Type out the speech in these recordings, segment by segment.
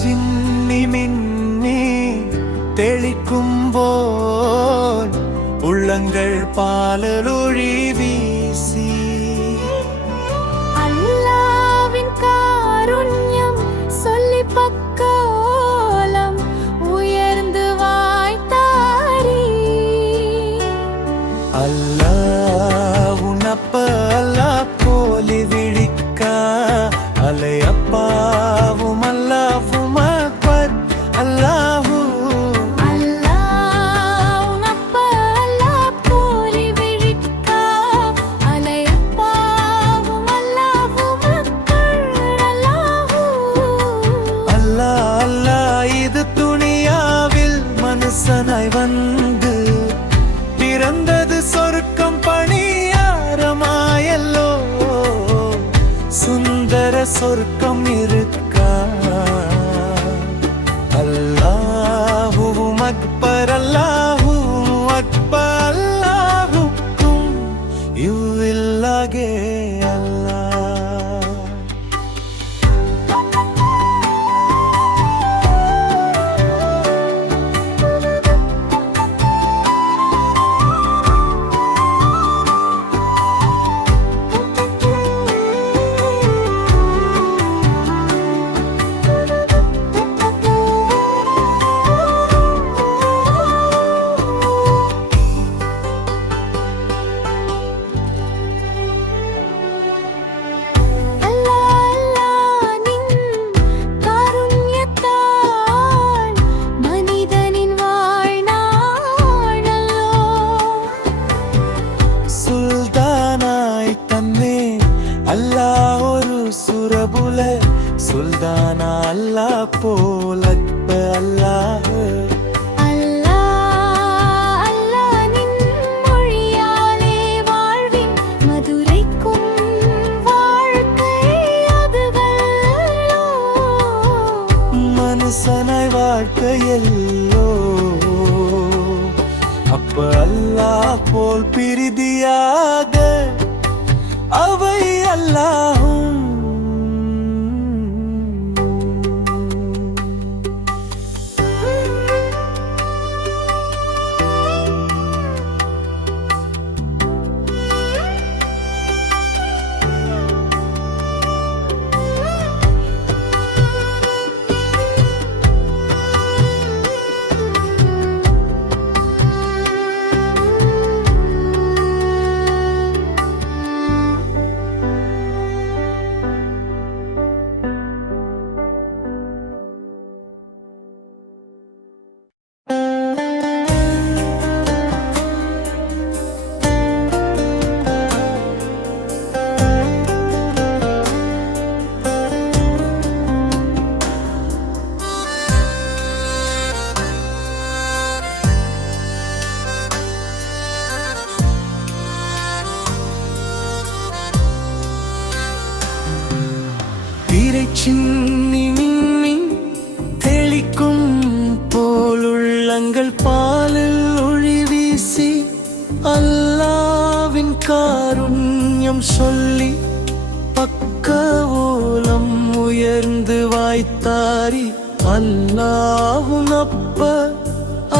ചിന്നി മിന്നി തെളിക്കുമ്പോൾ ഉള്ളങ്ങൾ പാലൊഴി വീസി അല്ലാവിൻ കാരുണ്യം சொல்லி பக்கோலம் உயர்ந்து வாய்த்தாரி அல்லாஹ் உனப்ப அல்லாஹ் போலி விழிக்க அலையப்பாவும் அல்லாஹ்வும் அக்பர் அல்லாஹு மனுஷனாய் வந்து பிறந்தது சொர்க்கம் பணியாரமாயல்லோ சுந்தர சொர்க்கம் இருக்கா அல்லாஹுவும் அக்பர் அல்லாஹுவும் அக்பர் அல்லாஹுக்கும் இவ்வில்லாகே அல்லாஹ் அல்லாஹ் ஒரு சுரபுல சுல்தானா அல்லாஹ் போல் அக்பர் அல்லாஹ் அல்லாஹ்வின் மொழியாலே வாழ்வின் மதுரைக்கும் வாழ்க்கை அதுவல்லோ மனுஷனாய் வாழ்க்கையல்லோ அப்ப அல்லாஹ் போல் பிரிதியாக அவை அல்லாஹும் சின்னி மின்னி தெளிக்கும் போலுள்ளங்கள் பாலில் ஒளி வீசி அல்லாவின் காருண்யம் சொல்லி பக்கவோலம் உயர்ந்து வாய்த்தாரி அல்லாஹ்வும் அப்பர்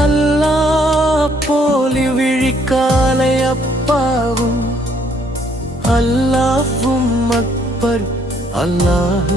அல்லாஹ் போலி விழிக்காலை அப்பாவும் அல்லாஹ்வும் அக்பர் அல்லாஹ்